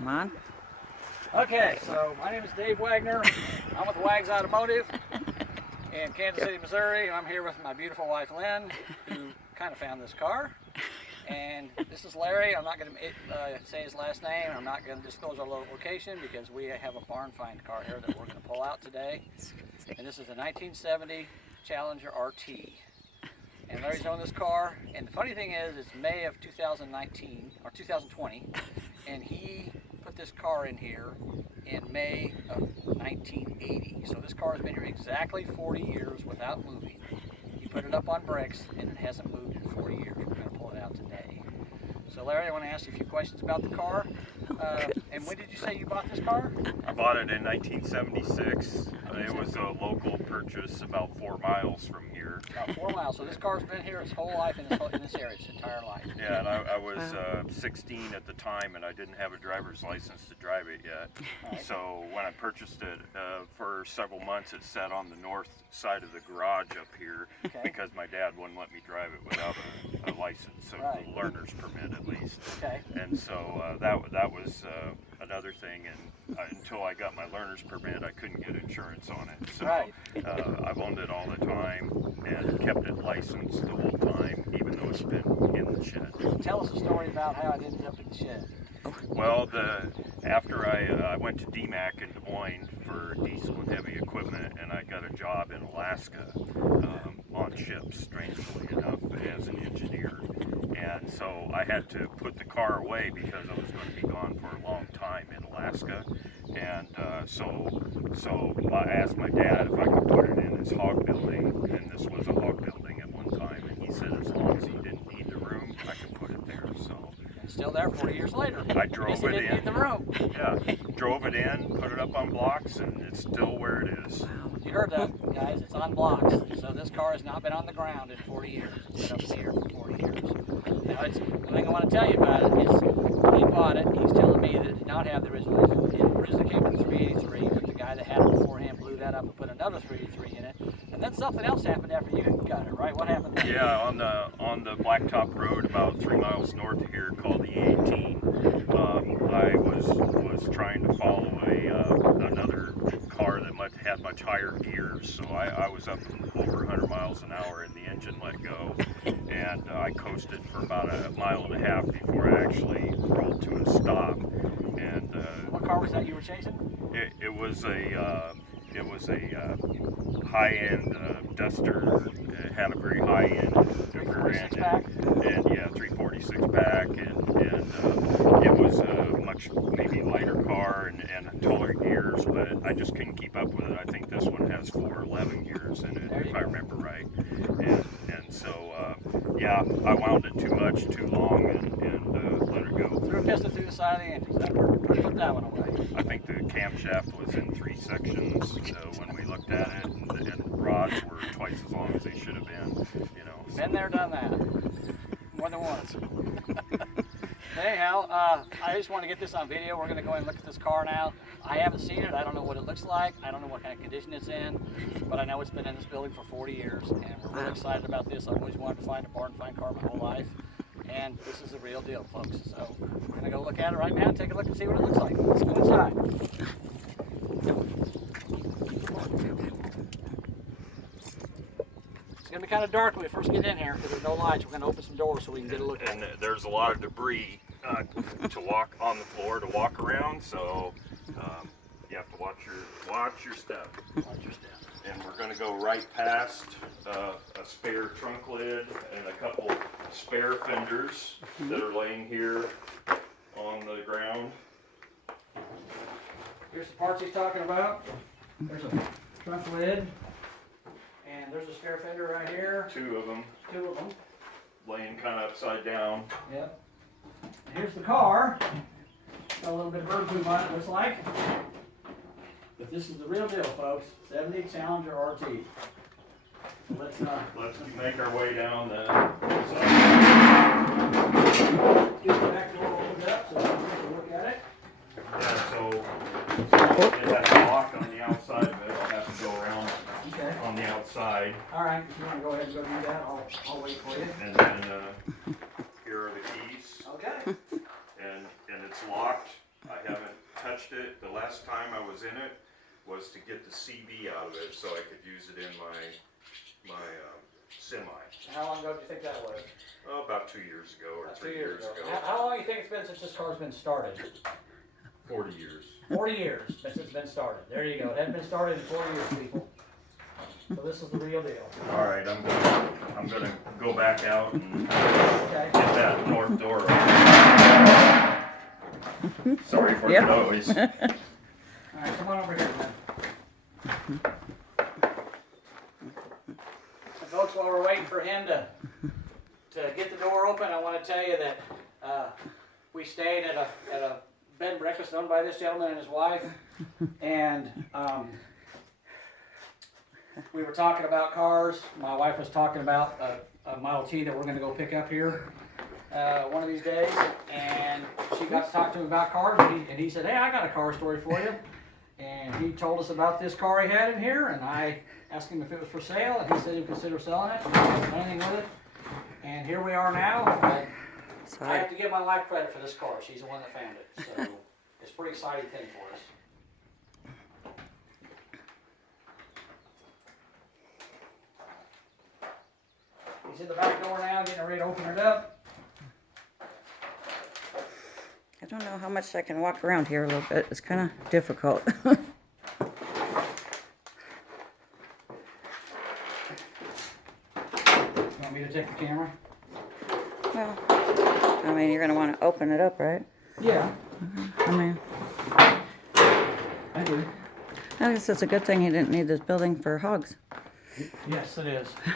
Come on. Okay, so my name is Dave Wagner. I'm with Wags Automotive in Kansas City, Missouri, and I'm here with my beautiful wife Lynn, who kind of found this car. And this is Larry. I'm not going to say his last name. I'm not going to disclose our location because we have a barn find car here that we're going to pull out today. And this is a 1970 Challenger RT. And Larry's owned this car. And the funny thing is, it's May of 2019 or 2020, and he put this car in here in May of 1980. So this car has been here exactly 40 years without moving. He put it up on bricks and it hasn't moved in 40 years. We're going to pull it out today. So Larry, I want to ask you a few questions about the car. And when did you say you bought this car? I bought it in 1976. It was a local purchase about 4 miles from here. About 4 miles. So this car's been here its whole life in this area, its entire life. Yeah, and I was 16 at the time, and I didn't have a driver's license to drive it yet. Right. So when I purchased it, for several months it sat on the north side of the garage up here because my dad wouldn't let me drive it without a license, a learner's permit at least. Okay. And so that was another thing, and until I got my learner's permit, I couldn't get insurance on it. So I've owned it all the time and kept it licensed the whole time, even though it's been in the shed. Tell us a story about how it ended up in the shed. Well, after I went to DMAC in Des Moines for diesel and heavy equipment, and I got a job in Alaska on ships, strangely enough, as an engineer. And so I had to put the car away because I was going to be gone for a long time in Alaska. And so I asked my dad if I could put it in his hog building, and this was a hog building at one time, and he said as long as he didn't need the room, I could put it there. So it's still there 40 years later. I drove it in. Need the room. Yeah, drove it in, put it up on blocks, and it's still where it is. You heard that, guys. It's on blocks. So this car has not been on the ground in 40 years. It's been up in the air for 40 years. Now, the thing I want to tell you about it is he bought it. He's telling me that it did not have the original. It originally came with a 383, but the guy that had it beforehand blew that up and put another 383 in it. And then something else happened after you got it, right? What happened then? Yeah, on the Blacktop Road about 3 miles north of here called the E18, I was trying to follow another car that had much higher gears, so I was up over 100 miles an hour and the engine let go, and I coasted for about a mile and a half before I actually rolled to a stop. And what car was that you were chasing? it was a high-end Duster. It had a very high-end rear end, and yeah, 346 back, and it was a much maybe lighter car and taller gears, but I just couldn't keep up with it. I think this one has 411 gears in it, if I remember right, and so yeah, I wound it too much, too long, and let it go. Threw a piston through the side of the engine. Put that one away. I think the camshaft was in 3 sections when we looked at it, and rods were twice as long as they should have been. You know. Been there, done that. More than once. Anyhow, I just want to get this on video. We're going to go and look at this car now. I haven't seen it. I don't know what it looks like. I don't know what kind of condition it's in, but I know it's been in this building for 40 years, and we're really excited about this. I've always wanted to find a barn find car my whole life, and this is the real deal, folks. So we're going to go look at it right now and take a look and see what it looks like. Let's go inside. It's going to be kind of dark when we first get in here because there's no lights. We're going to open some doors so we can get a look at it. And there's a lot of debris to walk on the floor to walk around, so you have to watch your step. Watch your step. And we're going to go right past a spare trunk lid and a couple spare fenders that are laying here on the ground. Here's the parts he's talking about. There's a trunk lid, and there's a spare fender right here. 2 of them. 2 of them. Laying kind of upside down. Yep. And here's the car. Got a little bit of bird poop on it, looks like. But this is the real deal, folks. 70 Challenger RT. So Let's make our way down the get the back door opened up so we can take a look at it. Yeah, so it has a lock on the outside of it. I'll have to go around on the outside. All right, if you want to go ahead and go do that, I'll wait for you. And then here are the keys. Okay. And it's locked I haven't touched it. The last time I was in it was to get the CB out of it so I could use it in my semi. How long ago do you think that was? Oh, about 2 years ago or About 3 years ago. How long do you think it's been since this car's been started? 40 years. 40 years since it's been started. There you go. It hadn't been started in 40 years, people. So this is the real deal. All right, I'm gonna go back out and Okay. get that north door open. Sorry for Yep. the noise. All right, come on over here, man. And folks, while we're waiting for him to get the door open, I want to tell you that we stayed at a bed and breakfast owned by this gentleman and his wife, and we were talking about cars. My wife was talking about a Model T that we're going to go pick up here one of these days, and she got to talk to him about cars, and he said, hey, I got a car story for you. And he told us about this car he had in here, and I asked him if it was for sale, and he said he'd consider selling it, and anything with it. And here we are now. But I have to give my wife credit for this car. She's the one that found it. So it's a pretty exciting thing for us. He's in the back door now, getting ready to open it up. I don't know how much I can walk around here a little bit. It's kind of difficult. You want me to take the camera? Well, I mean, you're going to want to open it up, right? Yeah, I mean, I do. I guess it's a good thing he didn't need this building for hogs. Yes, it is. Here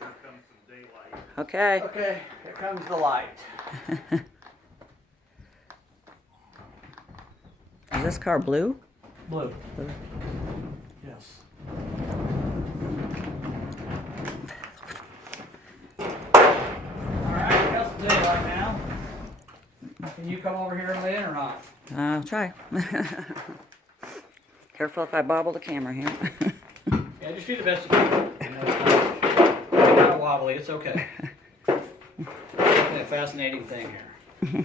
comes some daylight. Okay. Okay, here comes the light. Is this car blue? Blue. Yes. Alright, got some daylight now. Can you come over here and lay in or not? I'll try. Careful if I bobble the camera here. Yeah, just do the best you can. You know, it's kind of wobbly, it's okay. Definitely a fascinating thing here.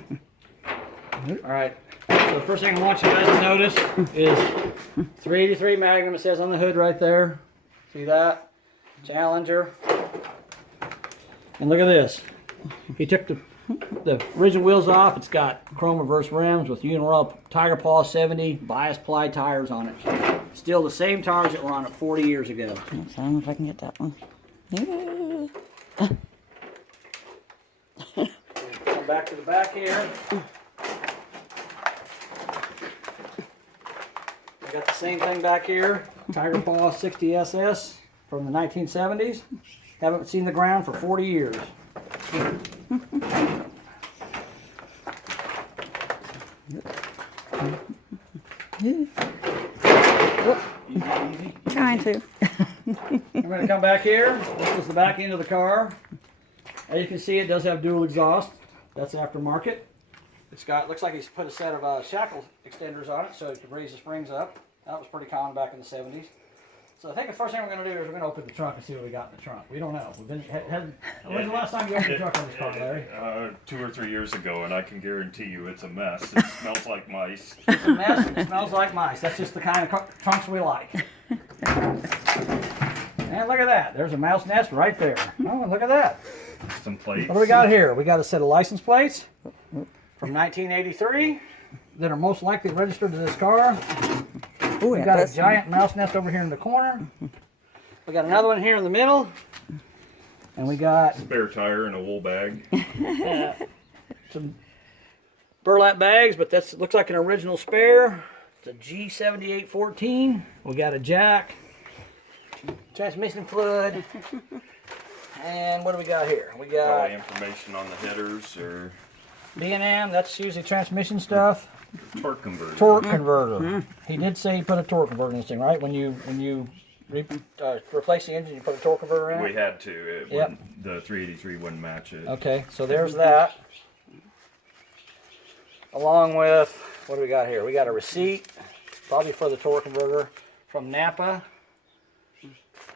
Alright, so the first thing I want you guys to notice is 383 Magnum, it says on the hood right there. See that? Challenger. And look at this. He took the original wheels off. It's got chrome reverse rims with Uniroyal Tiger Paw 70 bias ply tires on it. Still the same tires that were on it 40 years ago. I don't know if I can get that one. Yeah. Come back to the back here. We got the same thing back here. Tiger Paw 60 SS from the 1970s. Haven't seen the ground for 40 years. Easy. Trying to. I'm going to come back here. This is the back end of the car. As you can see, it does have dual exhaust. That's aftermarket. It's got, looks like he's put a set of shackle extenders on it so it could raise the springs up. That was pretty common back in the 70s. So I think the first thing we're going to do is we're going to open the trunk and see what we got in the trunk. We don't know. When's the last time you opened the trunk on this car, Larry? 2 or 3 years ago, and I can guarantee you it's a mess. It smells like mice. It's a mess and it smells like mice. That's just the kind of trunks we like. And look at that. There's a mouse nest right there. Oh, and look at that. Some plates. What do we got here? We got a set of license plates from 1983 that are most likely registered to this car. Ooh, We got a giant mouse nest over here in the corner. We got another one here in the middle. And we got Spare tire and a wool bag. some burlap bags, but that looks like an original spare. It's a G7814. We got a jack, transmission fluid, and what do we got here? We got Information on the headers or B&M, that's usually transmission stuff. torque converter. Torque converter. He did say he put a torque converter in this thing, right? When you replace the engine, you put a torque converter in We it? had to. It Yep. wouldn't, the 383 wouldn't match it. Okay, so there's that. Along with, what do we got here? We got a receipt, probably for the torque converter, from Napa.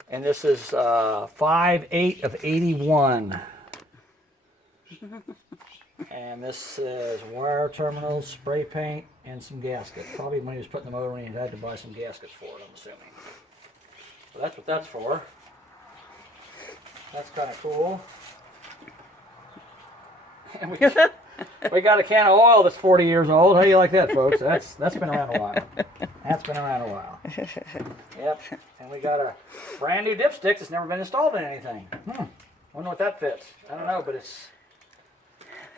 And this is 5/8 of 81. And this is wire terminals, spray paint, and some gaskets. Probably when he was putting the motor in, he had to buy some gaskets for it, I'm assuming. So that's what that's for. That's kind of cool. And we got a can of oil that's 40 years old. How do you like that, folks? That's been around a while. That's been around a while. Yep. And we got a brand new dipstick that's never been installed in anything. Wonder what that fits. I don't know, but it's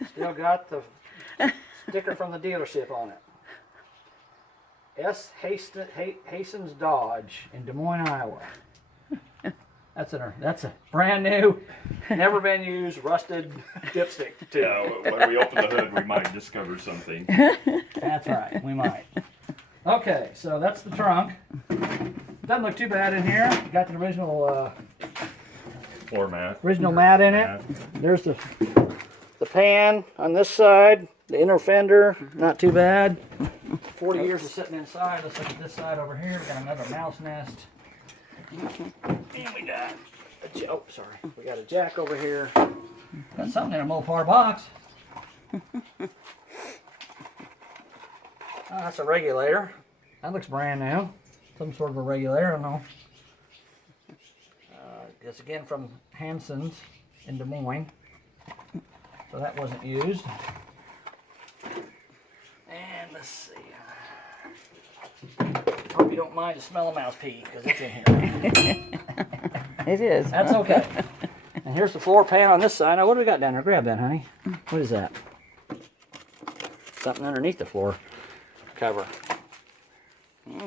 still got the sticker from the dealership on it. S. Hastings Dodge in Des Moines, Iowa. That's a brand new, never been used, rusted dipstick too. Yeah, when we open the hood, we might discover something. That's right, we might. Okay, so that's the trunk. Doesn't look too bad in here. Got the original Floor mat. mat in it. There's the pan on this side, the inner fender, not too bad. 40 years of sitting inside. Let's look at this side over here. Got another mouse nest. And we got we got a jack over here. Got something in a Mopar box. Oh, that's a regulator. That looks brand new. Some sort of a regulator, I don't know. It's again from Hanson's in Des Moines. So that wasn't used. And let's see. Hope you don't mind the smell of mouse pee, because it's in here. It is. That's okay. And here's the floor pan on this side. Now, what do we got down there? Grab that, honey. What is that? Something underneath the floor cover. We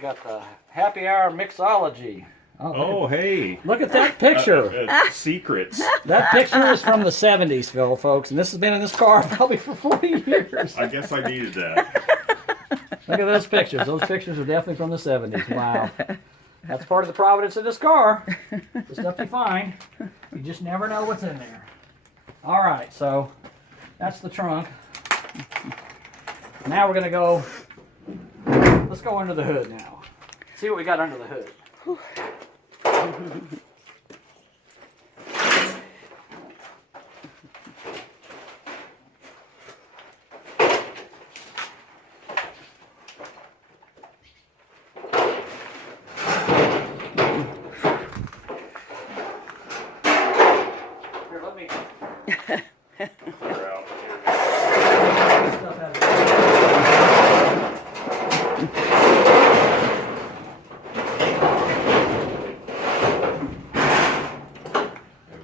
got the Happy Hour Mixology. Oh, hey. Look at that picture. Secrets. That picture is from the 70s, Phil, folks, and this has been in this car probably for 40 years. I guess I needed that. Look at those pictures. Those pictures are definitely from the 70s. Wow. That's part of the providence of this car. The stuff you find. You just never know what's in there. All right, so that's the trunk. Now we're going to go, let's go under the hood now. See what we got under the hood. Here, let me Clear out here. stuff out of here.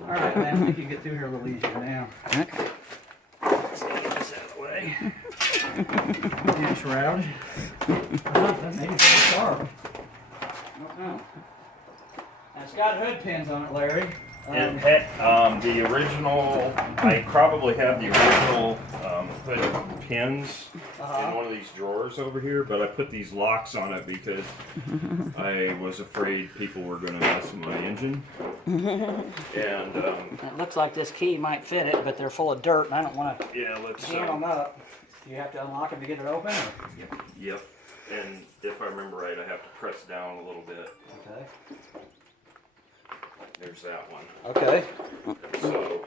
All right, man, we can get through here a little easier now. Okay. Let's get this out of the way. And shroud. That maybe it's sharp. I don't know. And it's got hood pins on it, Larry. It had, the original, I probably have the original hood pins in one of these drawers over here, but I put these locks on it because I was afraid people were going to mess with my engine. And It looks like this key might fit it, but they're full of dirt, and I don't want to yeah, let's. jam them up. Do you have to unlock them to get it open? Or? Yep. And if I remember right, I have to press down a little bit. Okay. There's that one. Okay. So,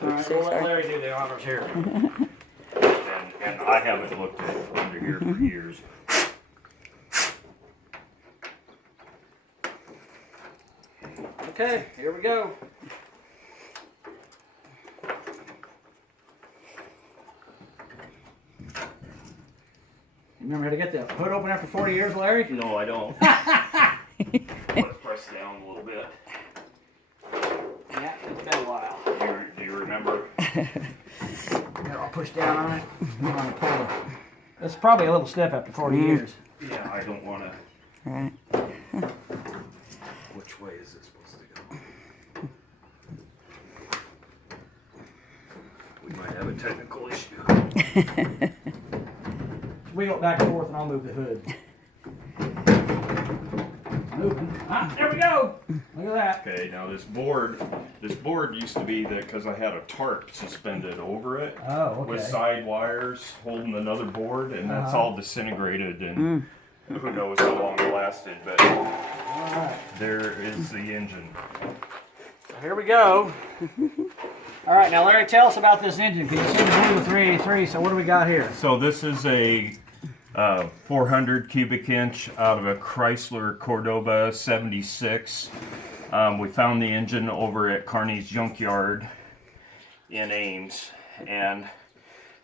All right, we'll let Larry do the honors here. and I haven't looked at it under here for years. Okay, here we go. Remember how to get the hood open after 40 years, Larry? No, I don't. Let's press down a little bit. Yeah, it's been a while. Do you remember? Here, I'll push down on it. I'm gonna pull it. It's probably a little stiff after 40 years. Yeah, I don't want to. Right. Which way is it supposed to go? We might have a technical issue. Wheel it back and forth and I'll move the hood. Moving. Ah, there we go. Look at that. Okay, now this board used to be that because I had a tarp suspended over it Oh, okay. with side wires holding another board, and that's all disintegrated, and who knows how long it lasted, but All right. there is the engine. So here we go. All right, now Larry, tell us about this engine, because you see the blue 383, so what do we got here? So this is a 400 cubic inch out of a Chrysler Cordoba 76. We found the engine over at Kearney's Junkyard in Ames, and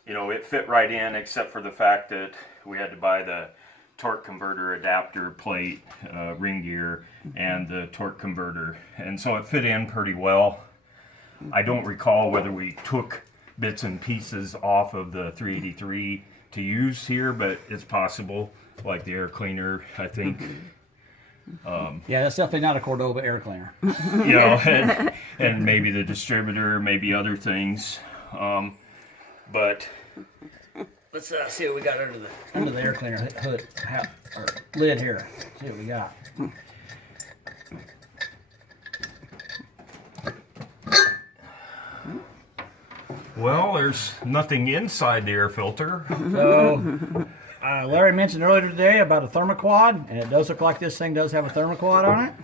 you know, it fit right in, except for the fact that we had to buy the torque converter adapter plate, ring gear, and the torque converter, and so it fit in pretty well. I don't recall whether we took bits and pieces off of the 383 to use here, but it's possible, like the air cleaner, I think. Yeah, that's definitely not a Cordoba air cleaner. You know, and maybe the distributor, maybe other things. But Let's see what we got under the air cleaner hood, or lid here. See what we got. well, there's nothing inside the air filter. So, Larry mentioned earlier today about a thermoquad, and it does look like this thing does have a thermoquad on it.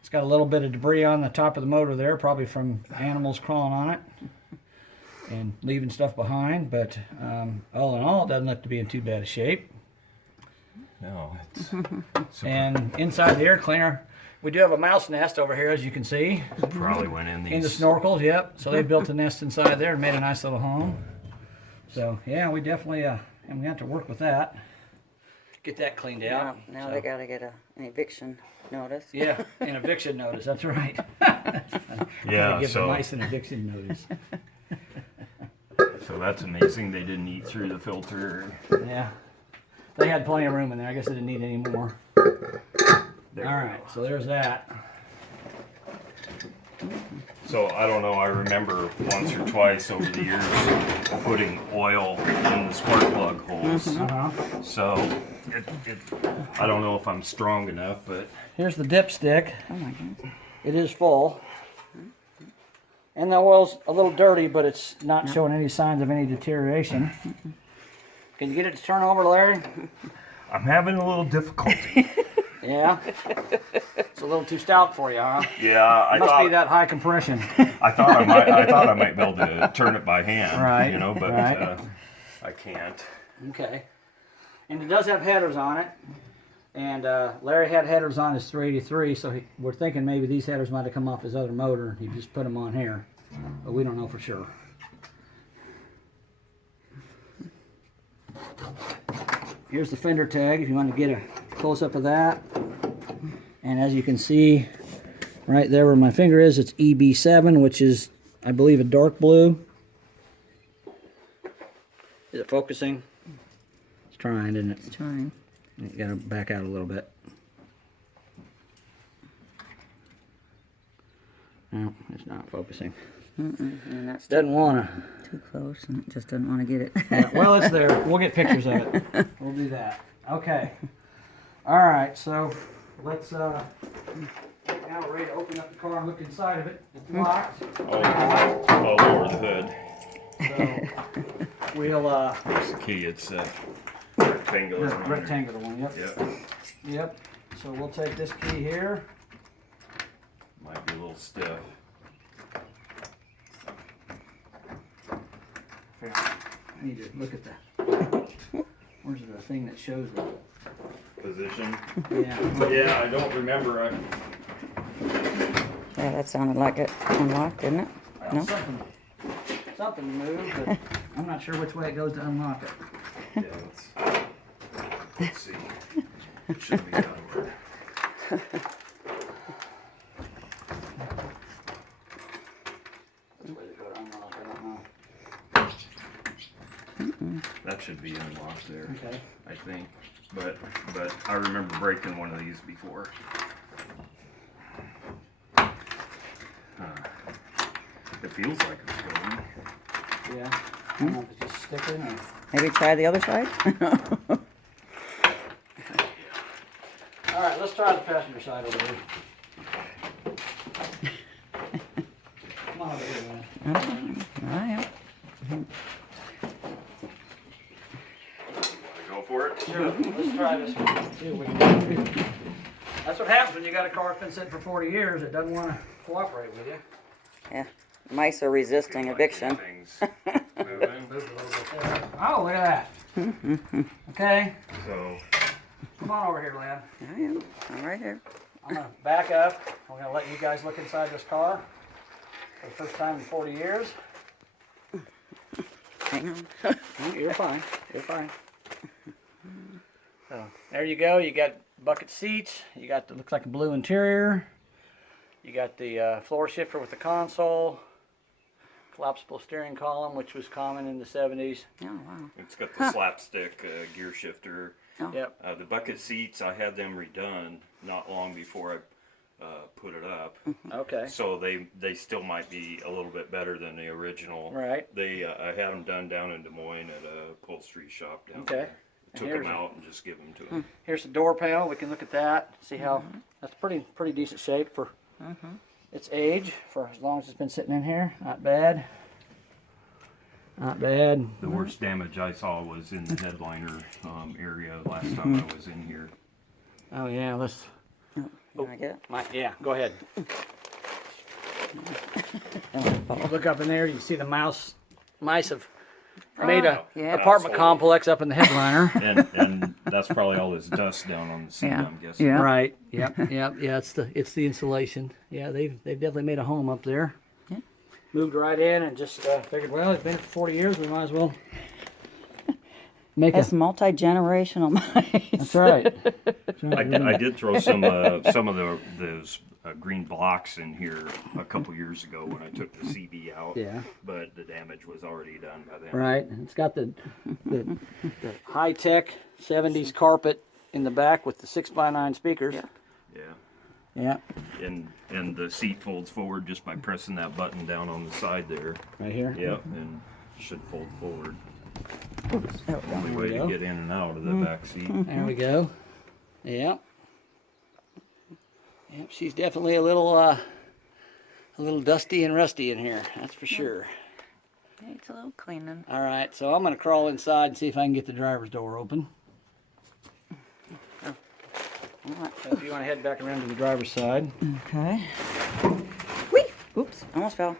It's got a little bit of debris on the top of the motor there, probably from animals crawling on it and leaving stuff behind, but all in all, it doesn't look to be in too bad a shape. No, it's And inside the air cleaner, we do have a mouse nest over here, as you can see, probably went in these. in the snorkels, yep. So they built a nest inside there and made a nice little home. So, yeah, we definitely and we have to work with that. Get that cleaned out. Now So, they gotta get an eviction notice. yeah, an eviction notice, that's right. Yeah, Give the so mice an eviction notice. that's amazing. They didn't eat through the filter. Yeah. They had plenty of room in there. I guess they didn't need any more. There. All right, so there's that. So I don't know. I remember once or twice over the years putting oil in the spark plug holes. Uh-huh. So I don't know if I'm strong enough, but Here's the dipstick. Oh my goodness. It is full. And the oil's a little dirty, but it's not showing any signs of any deterioration. Can you get it to turn over, Larry? I'm having a little difficulty. Yeah. It's a little too stout for you, huh? Yeah, I Must thought be that high compression. I thought I might be able to turn it by hand, Right, you know, but right. I can't. Okay. And it does have headers on it. And Larry had headers on his 383, so we're thinking maybe these headers might have come off his other motor. He just put them on here. But we don't know for sure. Here's the fender tag if you want to get a close-up of that. And as you can see, right there where my finger is, it's EB7, which is, I believe, a dark blue. Is it focusing? It's trying, isn't it? It's trying. You gotta back out a little bit. No, it's not focusing. And that's Doesn't wanna. too close, and it just doesn't want to get it. Yeah, well, it's there. We'll get pictures of it. We'll do that. Okay. All right. So let's. Now we're ready to open up the car and look inside of it. It's locked. I'll lower the hood. So we'll. There's the key. It's rectangular. The rectangular one. Yep. Yep. Yep. So we'll take this key here. Might be a little stiff. Here, I need to look at the. Where's the thing that shows the. Position. Yeah. Yeah, I don't remember. Yeah, that sounded like it unlocked, didn't it? Well, No? something moved, but I'm not sure which way it goes to unlock it. Yeah, let's see. It should be downward. Which way to go to unlock, I don't know. That should be unlocked there, Okay. I think. But I remember breaking one of these before. It feels like it's going. Yeah. I don't know if it's just sticking or. Maybe try the other side? All right, let's try the passenger side over here. Come on over here, man. I am. Go for it. Sure. Let's try this one. See what we can do. That's what happens when you got a car that's been sitting for 40 years. It doesn't want to cooperate with you. Yeah. Mice are resisting eviction. Things moving. Oh, look at that. Okay, So come on over here, Lynn. I am. I'm right here. I'm gonna back up. I'm gonna let you guys look inside this car for the first time in 40 years. Hang on. You're fine. You're fine. So there you go. You got bucket seats. You got the looks like a blue interior. You got the floor shifter with the console. Collapsible steering column, which was common in the 70s. Oh, wow. it's got the slapstick gear shifter. Oh. Yep. The bucket seats, I had them redone not long before I put it up. Okay. So they still might be a little bit better than the original. Right. I had them done down in Des Moines at a upholstery shop down Okay. there. Took here's them a- out and just give them to them. Here's the door panel. We can look at that. See how that's pretty decent shape for its age. For as long as it's been sitting in here, not bad. Not bad. The worst damage I saw was in the headliner area last time I was in here. Oh yeah, let's. You want to get it? Yeah, go ahead. Look up in there. You see the mice have made a yeah. apartment Absolutely. complex up in the headliner. And that's probably all this dust down on the seat, Yeah. I'm guessing. Yeah. Right. Yep. Yep. Yeah. It's the insulation. Yeah. They've definitely made a home up there. Yeah. Moved right in and just figured, well, it's been for 40 years. We might as well make That's a. multi-generational mice. That's right. That's right. I did throw some of those green blocks in here a couple years ago when I took the CB out. Yeah. But the damage was already done by then. Right. It's got the high tech 70s carpet in the back with the 6x9 speakers. Yeah. Yeah. Yeah. And the seat folds forward just by pressing that button down on the side there. Right here. Yep, and should fold forward. There we go. Only way we to go. get in and out of the back seat. There we go. Yep. Yep. She's definitely a little dusty and rusty in here. That's for sure. It's a little cleaning. All right. So I'm gonna crawl inside and see if I can get the driver's door open. So if you want to head back around to the driver's side. Okay. Whee! Oops, almost fell.